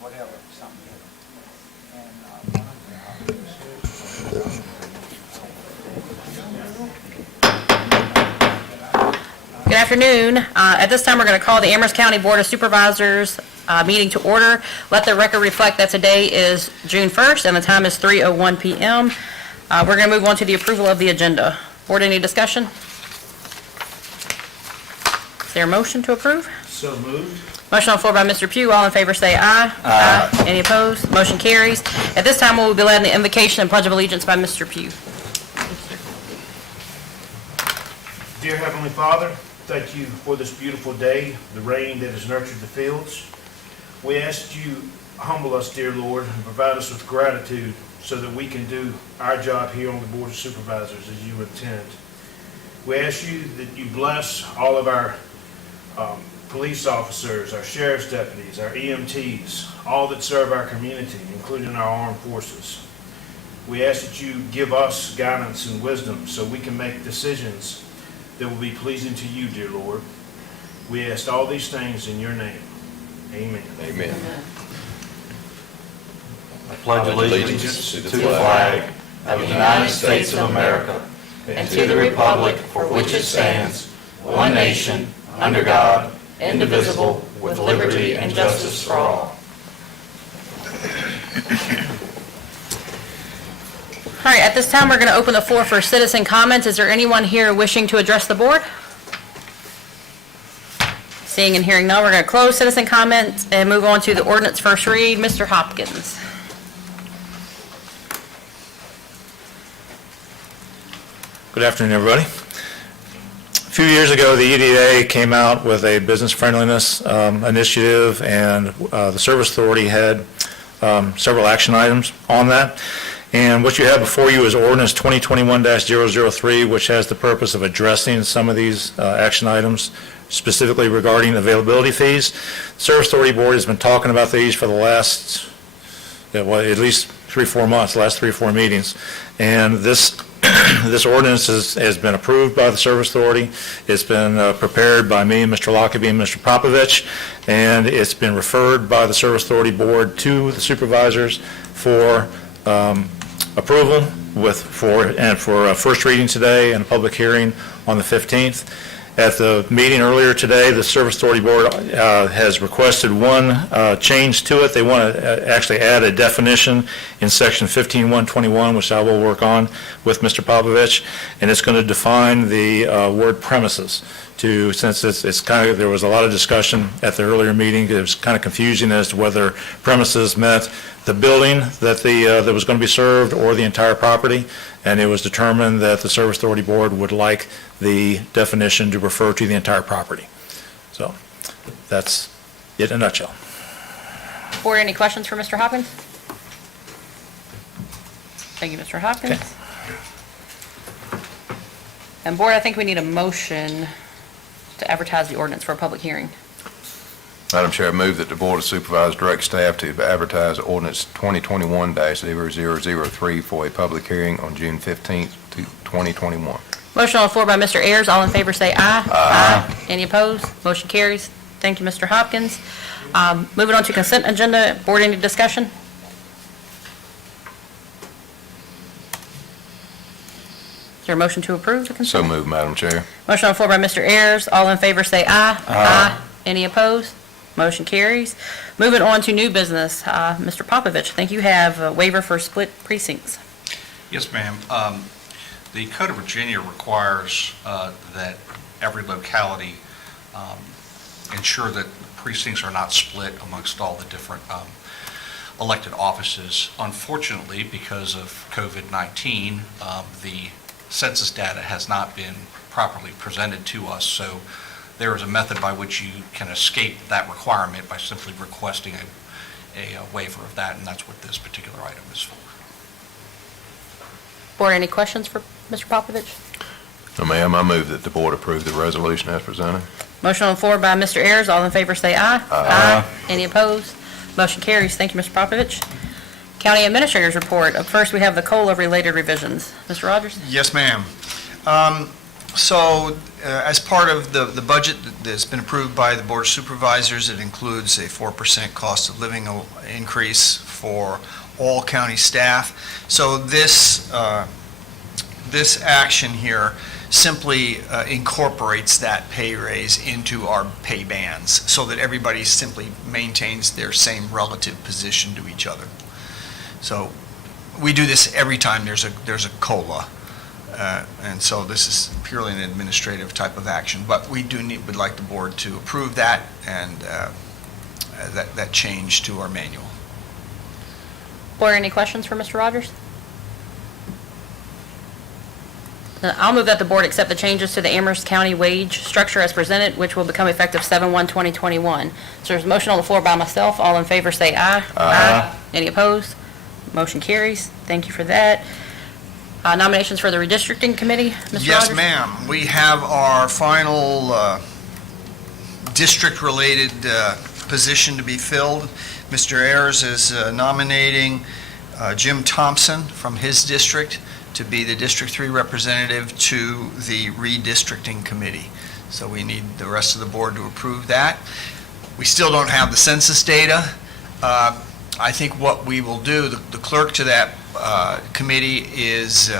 Whatever, something. Good afternoon. At this time, we're going to call the Amherst County Board of Supervisors meeting to order. Let the record reflect that today is June 1st and the time is 3:01 p.m. We're going to move on to the approval of the agenda. Board, any discussion? Is there a motion to approve? So moved. Motion on the floor by Mr. Pugh. All in favor say aye. Aye. Any opposed? Motion carries. At this time, we will be led in the invocation and pledge of allegiance by Mr. Pugh. Dear Heavenly Father, thank you for this beautiful day, the rain that has nurtured the fields. We ask that you humble us, dear Lord, and provide us with gratitude so that we can do our job here on the Board of Supervisors as you intend. We ask you that you bless all of our police officers, our sheriff's deputies, our EMTs, all that serve our community, including our armed forces. We ask that you give us guidance and wisdom so we can make decisions that will be pleasing to you, dear Lord. We ask all these things in your name. Amen. Amen. I pledge allegiance to the flag of the United States of America and to the republic for which it stands, one nation, under God, indivisible, with liberty and justice for all. All right, at this time, we're going to open the floor for citizen comments. Is there anyone here wishing to address the board? Seeing and hearing none, we're going to close citizen comments and move on to the ordinance first read. Mr. Hopkins. Good afternoon, everybody. A few years ago, the EDA came out with a business friendliness initiative, and the Service Authority had several action items on that. And what you have before you is Ordinance 2021-003, which has the purpose of addressing some of these action items, specifically regarding availability fees. The Service Authority Board has been talking about these for the last, at least 3-4 months, the last 3 or 4 meetings. And this ordinance has been approved by the Service Authority. It's been prepared by me, Mr. Lockaby, and Mr. Popovich, and it's been referred by the Service Authority Board to the supervisors for approval for first reading today and a public hearing on the 15th. At the meeting earlier today, the Service Authority Board has requested one change to it. They want to actually add a definition in Section 15.121, which I will work on with Mr. Popovich, and it's going to define the word premises. Since it's kind of, there was a lot of discussion at the earlier meeting, it was kind of confusing as to whether premises meant the building that was going to be served or the entire property, and it was determined that the Service Authority Board would like the definition to refer to the entire property. So that's it in a nutshell. Board, any questions for Mr. Hopkins? Thank you, Mr. Hopkins. Okay. And Board, I think we need a motion to advertise the ordinance for a public hearing. Madam Chair, I move that the Board of Supervisors direct staff to advertise ordinance 2021-0003 for a public hearing on June 15th, 2021. Motion on the floor by Mr. Ayers. All in favor say aye. Aye. Any opposed? Motion carries. Thank you, Mr. Hopkins. Moving on to consent agenda. Board, any discussion? Is there a motion to approve the consent? So moved, Madam Chair. Motion on the floor by Mr. Ayers. All in favor say aye. Aye. Any opposed? Motion carries. Moving on to new business. Mr. Popovich, I think you have a waiver for split precincts. Yes, ma'am. The Code of Virginia requires that every locality ensure that precincts are not split amongst all the different elected offices. Unfortunately, because of COVID-19, the census data has not been properly presented to us, so there is a method by which you can escape that requirement by simply requesting a waiver of that, and that's what this particular item is for. Board, any questions for Mr. Popovich? Ma'am, I move that the board approve the resolution as presented. Motion on the floor by Mr. Ayers. All in favor say aye. Aye. Any opposed? Motion carries. Thank you, Mr. Popovich. County Administrator's Report. Up first, we have the COLA-related revisions. Mr. Rogers? Yes, ma'am. As part of the budget that's been approved by the Board of Supervisors, it includes a 4% cost of living increase for all county staff. So this action here simply incorporates that pay raise into our pay bands so that everybody simply maintains their same relative position to each other. So we do this every time there's a COLA. And so this is purely an administrative type of action, but would like the board to approve that and that change to our manual. Board, any questions for Mr. Rogers? I'll move that the board accept the changes to the Amherst County wage structure as presented, which will become effective 7/1/2021. So there's a motion on the floor by myself. All in favor say aye. Aye. Any opposed? Motion carries. Thank you for that. Nominations for the redistricting committee, Mr. Rogers? Yes, ma'am. We have our final district-related position to be filled. Mr. Ayers is nominating Jim Thompson from his district to be the District 3 representative to the redistricting committee. So we need the rest of the board to approve that. We still don't have the census data. I think what we will do, the clerk to that committee is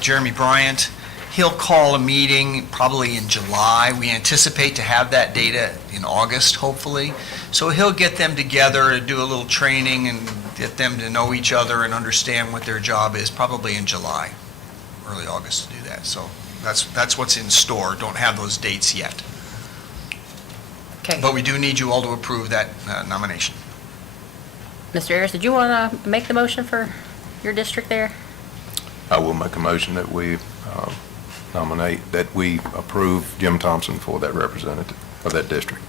Jeremy Bryant. He'll call a meeting probably in July. We anticipate to have that data in August, hopefully. So he'll get them together to do a little training and get them to know each other and understand what their job is, probably in July, early August to do that. So that's what's in store. Don't have those dates yet. Okay. But we do need you all to approve that nomination. Mr. Ayers, did you want to make the motion for your district there? I will make a motion that we that we approve Jim Thompson for that representative of that district.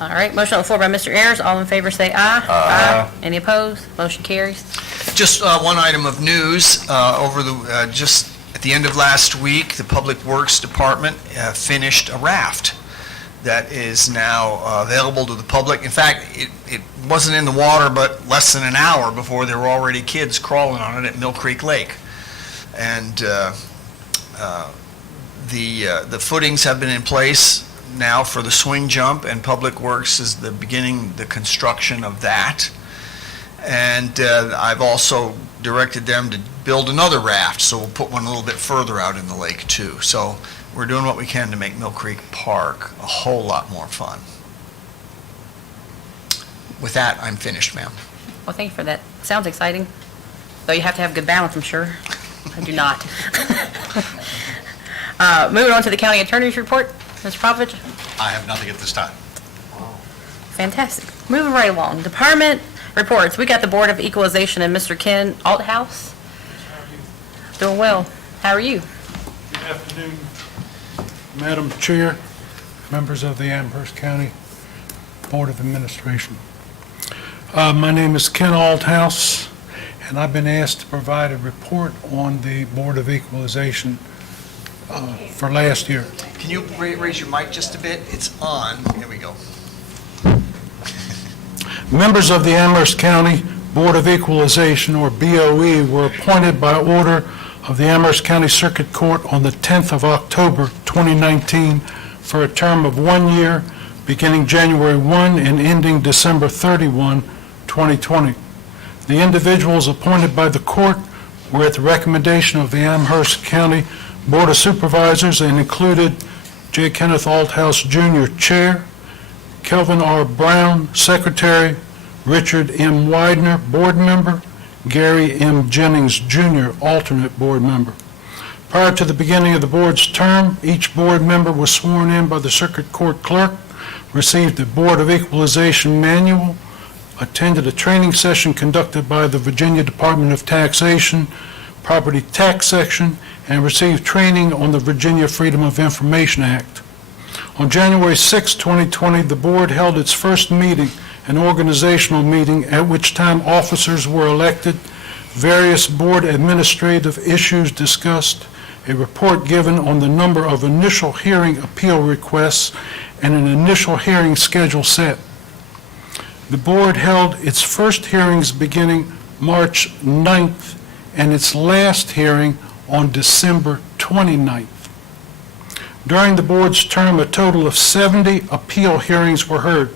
All right, motion on the floor by Mr. Ayers. All in favor say aye. Aye. Any opposed? Motion carries. Just one item of news. Just at the end of last week, the Public Works Department finished a raft that is now available to the public. In fact, it wasn't in the water but less than an hour before there were already kids crawling on it at Mill Creek Lake. And the footings have been in place now for the swing jump, and Public Works is beginning the construction of that. And I've also directed them to build another raft, so we'll put one a little bit further out in the lake too. So we're doing what we can to make Mill Creek Park a whole lot more fun. With that, I'm finished, ma'am. Well, thank you for that. Sounds exciting, though you have to have good balance, I'm sure. I do not. Moving on to the county attorney's report, Mr. Popovich. I have nothing at this time. Fantastic. Moving right along. Department reports. We got the Board of Equalization and Mr. Ken Althouse. Doing well. How are you? Good afternoon, Madam Chair, members of the Amherst County Board of Administration. My name is Ken Althouse, and I've been asked to provide a report on the Board of Equalization for last year. Can you raise your mic just a bit? It's on. There we go. Members of the Amherst County Board of Equalization, or BOE, were appointed by order of the Amherst County Circuit Court on the 10th of October, 2019, for a term of 1 year, beginning January 1 and ending December 31, 2020. The individuals appointed by the court were at the recommendation of the Amherst County Board of Supervisors and included J. Kenneth Althouse, Jr., Chair, Kelvin R. Brown, Secretary, Richard M. Widener, Board Member, Gary M. Jennings, Jr., Alternate Board Member. Prior to the beginning of the board's term, each board member was sworn in by the Circuit Court Clerk, received the Board of Equalization Manual, attended a training session conducted by the Virginia Department of Taxation, Property Tax Section, and received training on the Virginia Freedom of Information Act. On January 6, 2020, the board held its first meeting, an organizational meeting, at which time officers were elected, various board administrative issues discussed, a report given on the number of initial hearing appeal requests, and an initial hearing schedule set. The board held its first hearings beginning March 9th and its last hearing on December 29th. During the board's term, a total of 70 appeal hearings were heard.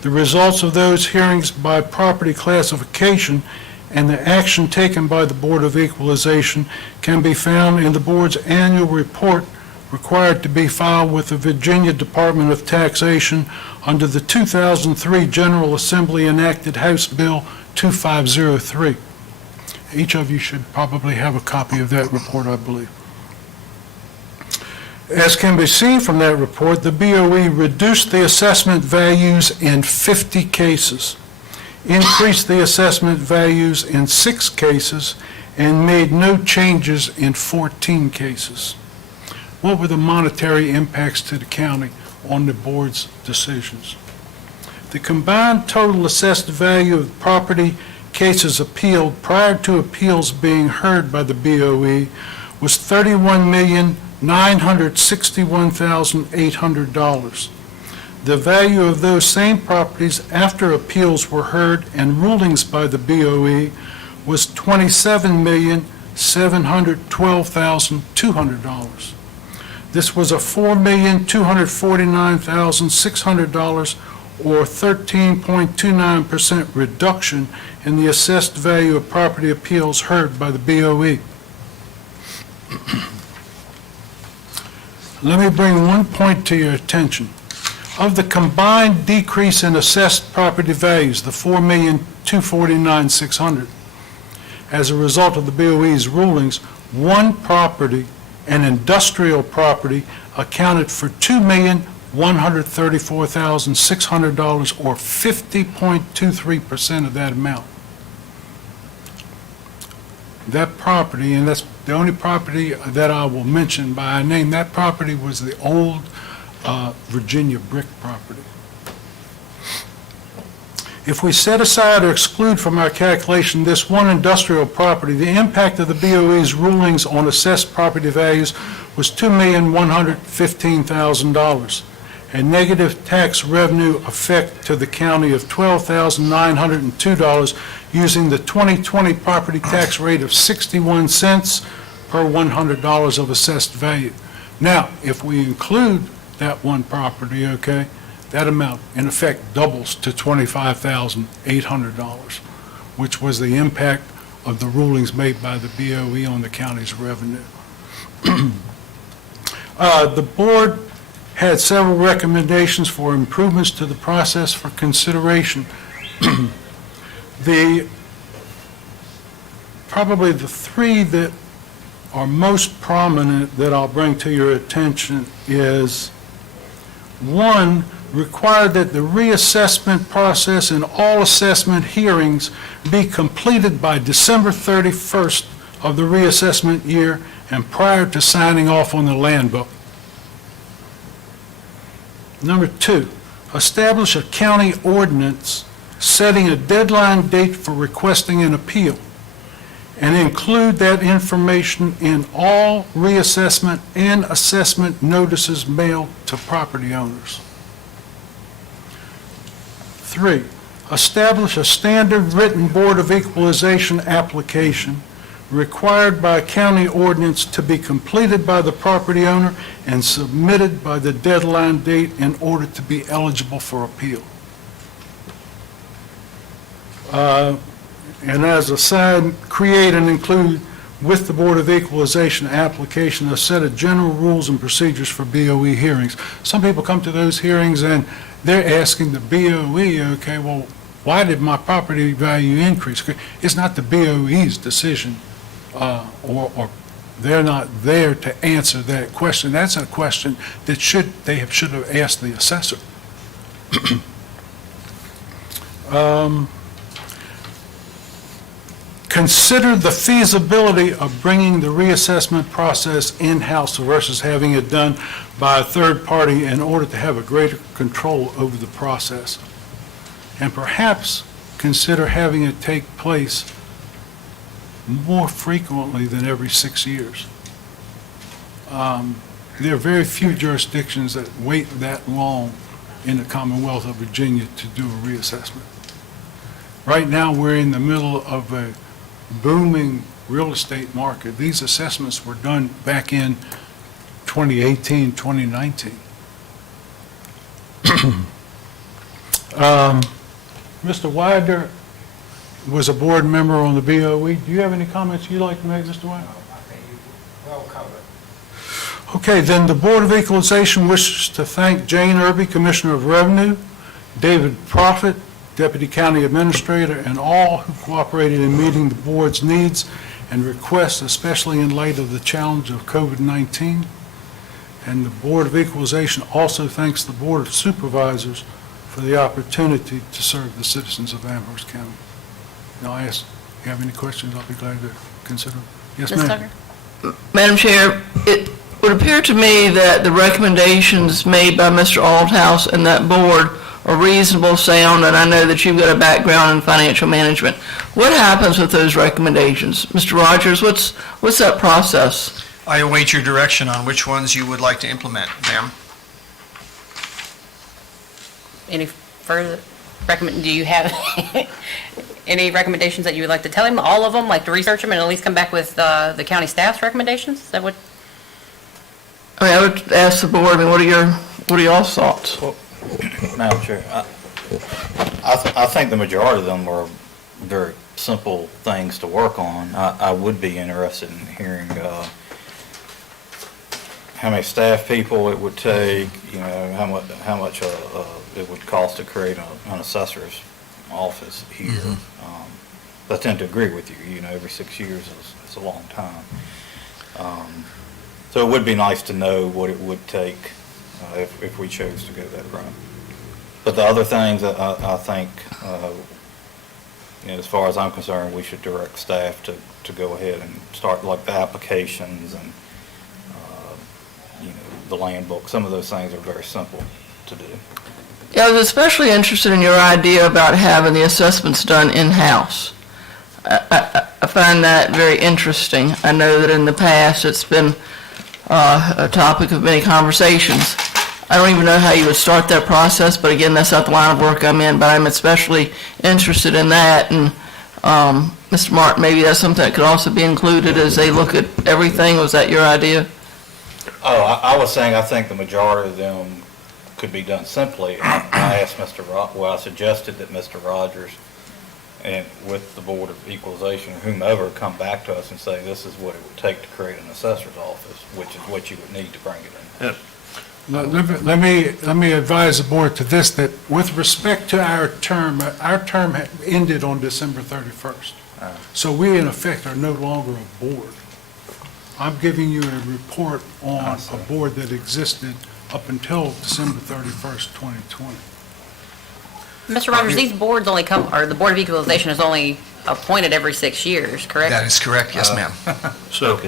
The results of those hearings by property classification and the action taken by the Board of Equalization can be found in the board's annual report required to be filed with the Virginia Department of Taxation under the 2003 General Assembly enacted House Bill 2503. Each of you should probably have a copy of that report, I believe. As can be seen from that report, the BOE reduced the assessment values in 50 cases, increased the assessment values in 6 cases, and made no changes in 14 cases. What were the monetary impacts to the county on the board's decisions? The combined total assessed value of property cases appealed prior to appeals being heard by the BOE was $31,961,800. The value of those same properties after appeals were heard and rulings by the BOE was $27,712,200. This was a $4,249,600 or 13.29% reduction in the assessed value of property appeals heard by the BOE. Let me bring one point to your attention. Of the combined decrease in assessed property values, the $4,249,600, as a result of the BOE's rulings, one property, an industrial property, accounted for $2,134,600 or 50.23% of that amount. That property, and that's the only property that I will mention by name, that property was the old Virginia brick property. If we set aside or exclude from our calculation this one industrial property, the impact of the BOE's rulings on assessed property values was $2,115,000, a negative tax revenue effect to the county of $12,902 using the 2020 property tax rate of 61 cents per $100 of assessed value. Now, if we include that one property, okay, that amount in effect doubles to $25,800, which was the impact of the rulings made by the BOE on the county's revenue. The board had several recommendations for improvements to the process for consideration. Probably the three that are most prominent that I'll bring to your attention is, one, required that the reassessment process in all assessment hearings be completed by December 31st of the reassessment year and prior to signing off on the land book. Number two, establish a county ordinance setting a deadline date for requesting an appeal and include that information in all reassessment and assessment notices mailed to property owners. 3, establish a standard written Board of Equalization application required by county ordinance to be completed by the property owner and submitted by the deadline date in order to be eligible for appeal. And as a side, create and include with the Board of Equalization application a set of general rules and procedures for BOE hearings. Some people come to those hearings and they're asking the BOE, okay, well, why did my property value increase? It's not the BOE's decision, or they're not there to answer that question. That's a question that should have asked the assessor. Consider the feasibility of bringing the reassessment process in-house versus having it done by a third party in order to have a greater control over the process. And perhaps consider having it take place more frequently than every 6 years. There are very few jurisdictions that wait that long in the Commonwealth of Virginia to do a reassessment. Right now, we're in the middle of a booming real estate market. These assessments were done back in 2018, 2019. Mr. Wilder was a board member on the BOE. Do you have any comments you'd like to make, Mr. Wilder? Well covered. Okay, then the Board of Equalization wishes to thank Jane Irby, Commissioner of Revenue, David Prophet, Deputy County Administrator, and all who cooperated in meeting the board's needs and requests, especially in light of the challenge of COVID-19. And the Board of Equalization also thanks the Board of Supervisors for the opportunity to serve the citizens of Amherst County. Now, I ask, if you have any questions, I'll be glad to consider them. Yes, Ms. ma'am. Tucker? Madam Chair, it would appear to me that the recommendations made by Mr. Aldhouse and that board are reasonable, sound, and I know that you've got a background in financial management. What happens with those recommendations? Mr. Rogers, what's that process? I await your direction on which ones you would like to implement, ma'am. Any further do you have any recommendations that you would like to tell him? All of them, like to research them and at least come back with the county staff's recommendations? Is that what? I mean, I would ask the board, I mean, what are y'all's thoughts? Madam Chair, I think the majority of them are very simple things to work on. I would be interested in hearing how many staff people it would take, you know, how much it would cost to create an assessor's office here. I tend to agree with you, you know, every 6 years is a long time. So it would be nice to know what it would take if we chose to go that route. But the other things, I think, you know, as far as I'm concerned, we should direct staff to go ahead and start like the applications and, you know, the land book. Some of those things are very simple to do. Yeah, I was especially interested in your idea about having the assessments done in-house. I find that very interesting. I know that in the past, it's been a topic of many conversations. I don't even know how you would start that process, but again, that's not the line of work I'm in, but I'm especially interested in that. And Mr. Martin, maybe that's something that could also be included as they look at everything. Was that your idea? Oh, I was saying I think the majority of them could be done simply. I asked I suggested that Mr. Rogers and with the Board of Equalization, whomever, come back to us and say, this is what it would take to create an assessor's office, which is what you would need to bring it in. Let me advise the board to this, that with respect to our term ended on December 31st. So we, in effect, are no longer a board. I'm giving you a report on a board that existed up until December 31st, 2020. Mr. Rogers, these boards only or the Board of Equalization is only appointed every 6 years, correct? That is correct, yes, ma'am. So,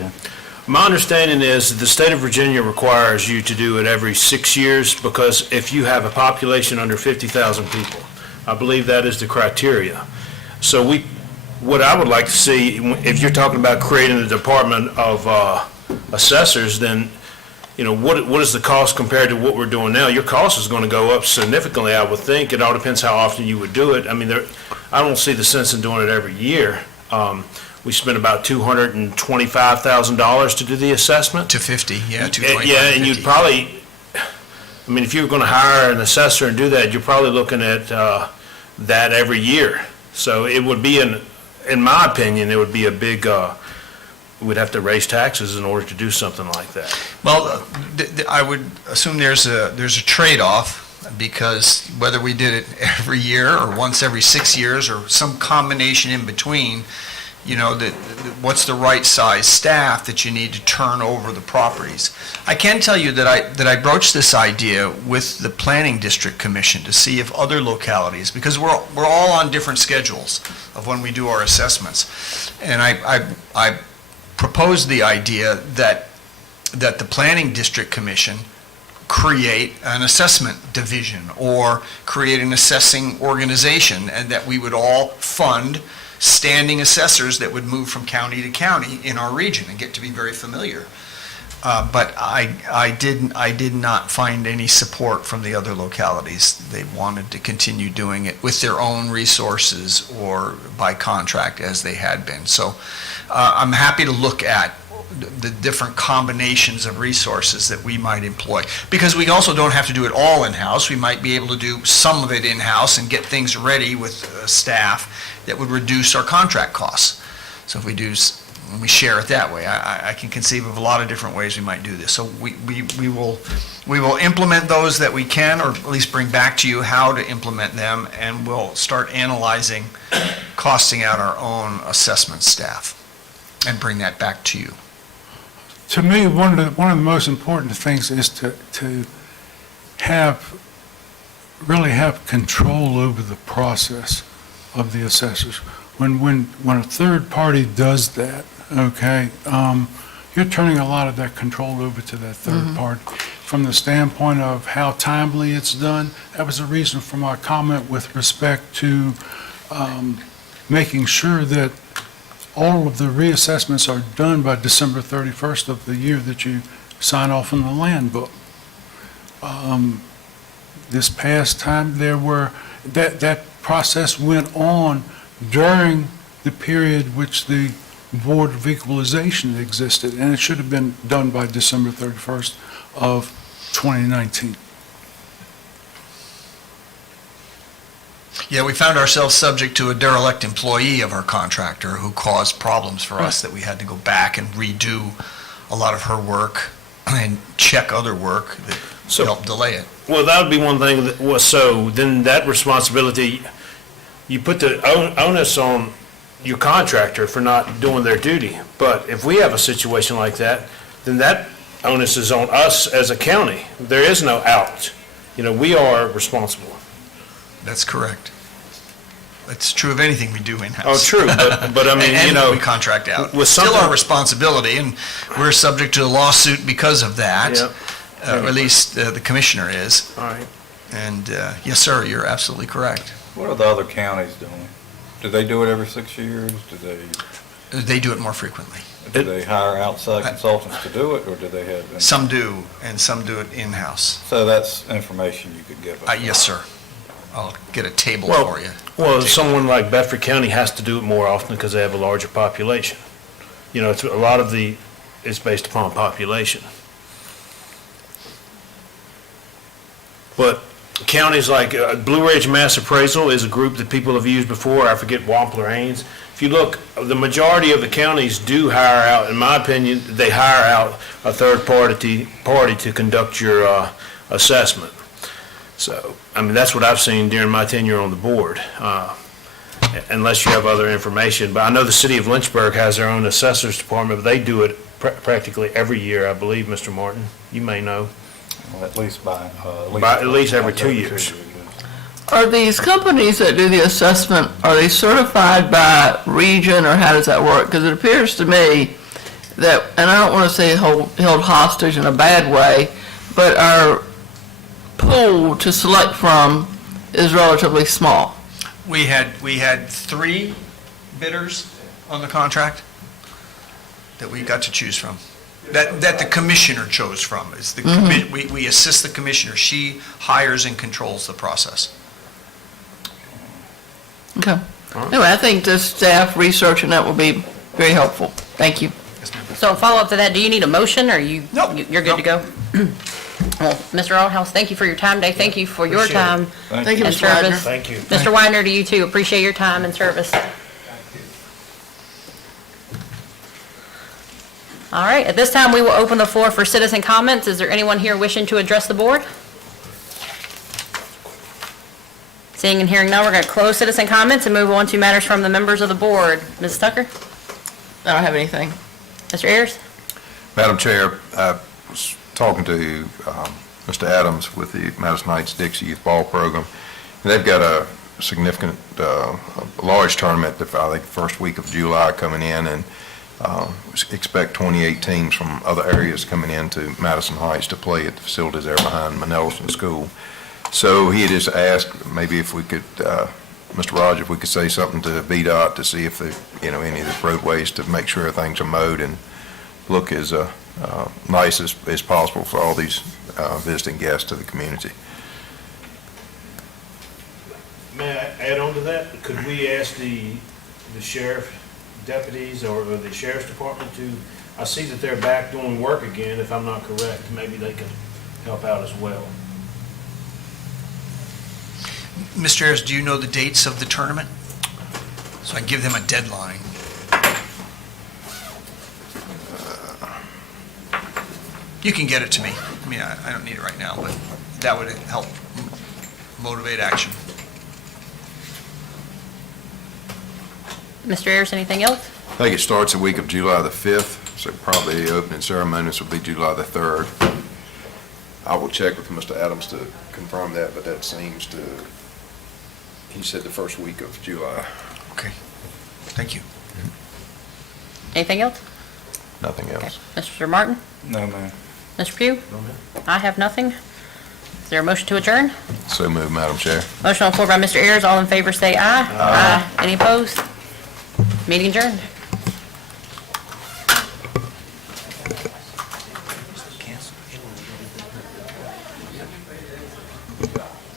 my understanding is the state of Virginia requires you to do it every 6 years because if you have a population under 50,000 people, I believe that is the criteria. So what I would like to see, if you're talking about creating a department of assessors, then, you know, what is the cost compared to what we're doing now? Your cost is going to go up significantly, I would think. It all depends how often you would do it. I mean, I don't see the sense in doing it every year. We spent about $225,000 to do the assessment. 250, yeah, 225. Yeah, and you'd probably, I mean, if you were going to hire an assessor and do that, you're probably looking at that every year. So it would be, in my opinion, it would be a big, we'd have to raise taxes in order to do something like that. Well, I would assume there's a trade-off, because whether we did it every year or once every 6 years or some combination in between, you know, what's the right size staff that you need to turn over the properties. I can tell you that I broached this idea with the Planning District Commission to see if other localities, because we're all on different schedules of when we do our assessments, and I proposed the idea that the Planning District Commission create an assessment division or create an assessing organization, and that we would all fund standing assessors that would move from county to county in our region and get to be very familiar But I did not find any support from the other localities. They wanted to continue doing it with their own resources or by contract as they had been. So I'm happy to look at the different combinations of resources that we might employ. Because we also don't have to do it all in-house. We might be able to do some of it in-house and get things ready with staff that would reduce our contract costs. So if we do, we share it that way. I can conceive of a lot of different ways we might do this. So we will implement those that we can, or at least bring back to you how to implement them, and we'll start analyzing, costing out our own assessment staff, and bring that back to you. To me, one of the most important things is to really have control over the process of the assessors. When a third party does that, okay, you're turning a lot of that control over to that third party. From the standpoint of how timely it's done, that was the reason for my comment with respect to making sure that all of the reassessments are done by December 31st of the year that you sign off on the land book. This past time, that process went on during the period which the Board of Equalization existed, and it should have been done by December 31st of 2019. Yeah, we found ourselves subject to a derelict employee of our contractor who caused problems for us that we had to go back and redo a lot of her work and check other work that helped delay it. Well, that would be one thing that was, so then that responsibility, you put the onus on your contractor for not doing their duty. But if we have a situation like that, then that onus is on us as a county. There is no out. We are responsible. That's correct. That's true of anything we do Oh, in-house. true, but I mean, And we contract out. with Still something- our responsibility, and we're subject to a lawsuit because of that. Yep. Or at least the commissioner is. All right. And yes, sir, you're absolutely correct. What are the other counties doing? Do they do it every 6 years? They do it more frequently. Do they hire outside consultants to do it, or do they have? Some do, and some do it in-house. So that's information you could give us? Yes, sir. I'll get a table Well- for you. Well, someone like Bedford County has to do it more often because they have a larger population. It's a lot of it's based upon population. But counties like Blue Ridge Mass Appraisal is a group that people have used before. I forget Wampler Haynes. If you look, the majority of the counties do hire out, in my opinion, they hire out a third party to conduct your assessment. So, I mean, that's what I've seen during my tenure on the board, unless you have other information. But I know the city of Lynchburg has their own assessors department, but they do it practically every year, I believe, Mr. Martin. You may know. Well, at least At least every 2 years. Are these companies that do the assessment, are they certified by region, or how does that work? Because it appears to me that, and I don't want to say held hostage in a bad way, but our pool to select from is relatively small. We had 3 bidders on the contract that we got to choose from, that the commissioner chose from. It's we assist the commissioner. She hires and controls the process. Okay. Anyway, I think the staff research and that will be very helpful. Thank you. So in follow-up to that, do you need a motion, or Nope. you're good to go? Well, Mr. Aldhouse, thank you for your time today. Thank you for your Appreciate it. time Thank you, and Mr. Wagner. service. Thank you. Mr. Weiner, to you too. Appreciate your time and service. All right, at this time, we will open the floor for citizen comments. Is there anyone here wishing to address the board? Seeing and hearing none, we're going to close citizen comments and move on to matters from the members of the board. Ms. Tucker? I don't have anything. Mr. Ayers? Madam Chair, I was talking to Mr. Adams with the Madison Heights Dixie Youth Ball Program. They've got a significant, large tournament, I think, first week of July coming in, and expect 28 teams from other areas coming into Madison Heights to play at the facilities there behind Manelson School. So he had just asked maybe if we could, Mr. Rogers, if we could say something to VDOT to see if they, any of the roadways to make sure things are mowed and look as nice as possible for all these visiting guests to the community. May I add on to that? Could we ask the sheriff deputies or the sheriff's department to, I see that they're back doing work again, if I'm not correct, maybe they can help out as well. Mr. Ayers, do you know the dates of the tournament? So I can give them a deadline. You can get it to me. I mean, I don't need it right now, but that would help motivate action. Mr. Ayers, anything else? I think it starts the week of July the 5th, so probably the opening ceremonies will be July the 3rd. I will check with Mr. Adams to confirm that, but that seems to, he said the first week of July. Okay. Thank you. Anything else? Nothing Okay. else. Mr. Martin? No, ma'am. Mr. Pugh? No, ma'am. I have nothing. Is there a motion to adjourn? So moved, Madam Chair. Motion on the floor by Mr. Ayers. All in favor say aye. Aye. Any opposed? Meeting adjourned.